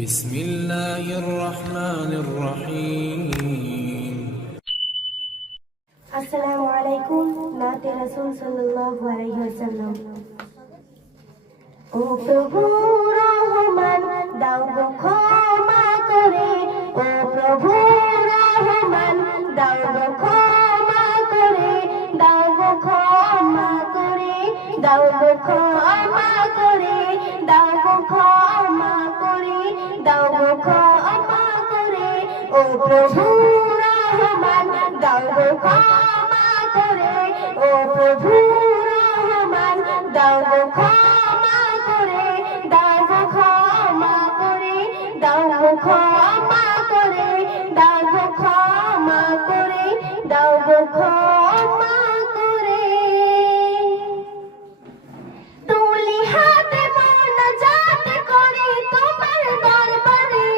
بسم الله الرحمن الرحيم আসসালামু আলাইকুম নাতে রাসূল সাল্লাল্লাহু আলাইহি ওয়াসাল্লাম। ও প্রভু রহমান দাও গো ক্ষমা করে, ও প্রভু রহমান দাও গো ক্ষমা করে, দাও গো ক্ষমা করে, দাও গো ক্ষমা করে, দাও গো ক্ষমা করে, দাও গো ক্ষমা করে, ও প্রভু রহমান দাও গো ক্ষমা করে, ও প্রভু রহমান দাও গো ক্ষমা করে, দাও গো ক্ষমা করে, দাও গো ক্ষমা করে, দাও গো ক্ষমা করে, দাও গো ক্ষমা করে। তুলি হাতে মোনাজাত করি তোমার দরবারে,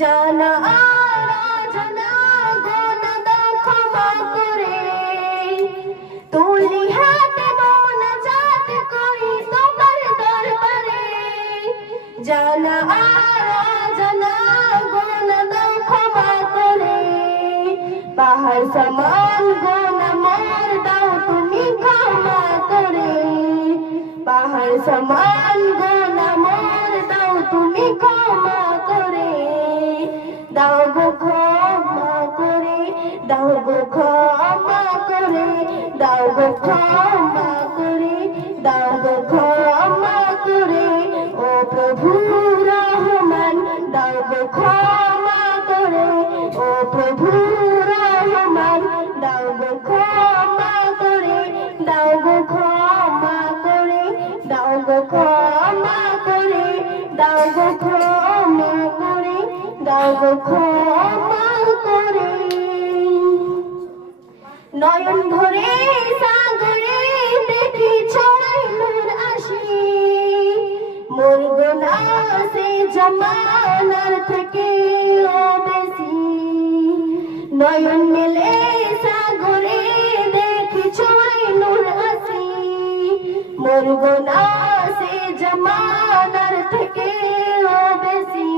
জানা আর অজানা গুনাহ দাও ক্ষমা করে। তুলি হাতে মোনাজাত করি তোমার দরবারে, জানা আর অজানা গুনাহ দাও ক্ষমা করে। পাহাড় সমান গুনাহ মোর দাও তুমি ক্ষমা করে, পাহাড় সমান গুনাহ মোর দাও তুমি ক্ষমা করে। দাও গো ক্ষমা করে, দাও গো ক্ষমা করে, দাও গো ক্ষমা করে, দাও গো ক্ষমা করে, ও প্রভু রহমান দাও গো ক্ষমা করে, ও প্রভু রহমান দাও গো ক্ষমা করে, দাও গো ক্ষমা করে, দাও গো ক্ষমা করে, দাও গো ক্ষমা করে, দাও গো ক্ষমা করে। নয়ন ভরে সাগরে দেখি ছড়াই নূর আসি, মোর গুনাহ সে জামানার থেকে বেশি। নয়ন মেলে সাগরে দেখি ছড়াই নূর আসি, মোর গুনাহ সে জামানার থেকে বেশি।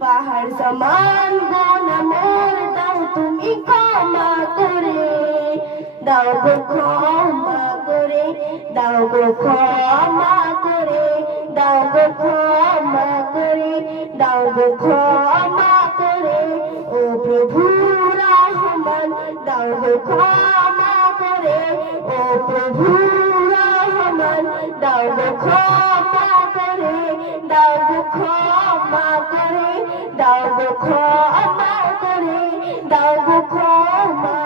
পাহাড় সমান গুনাহ মোর দাও তুমি ক্ষমা করে, দাও গো ক্ষমা করে, দাও গো ক্ষমা করে, দাও গো ক্ষমা করে, দাও গো ক্ষমা করে, ও প্রভু রহমান দাও গো ক্ষমা করে, ও প্রভু রহমান দাও গো ক্ষমা করে, দাও গো ক্ষমা করে, দাও গো ক্ষমা করে, দাও গো ক্ষমা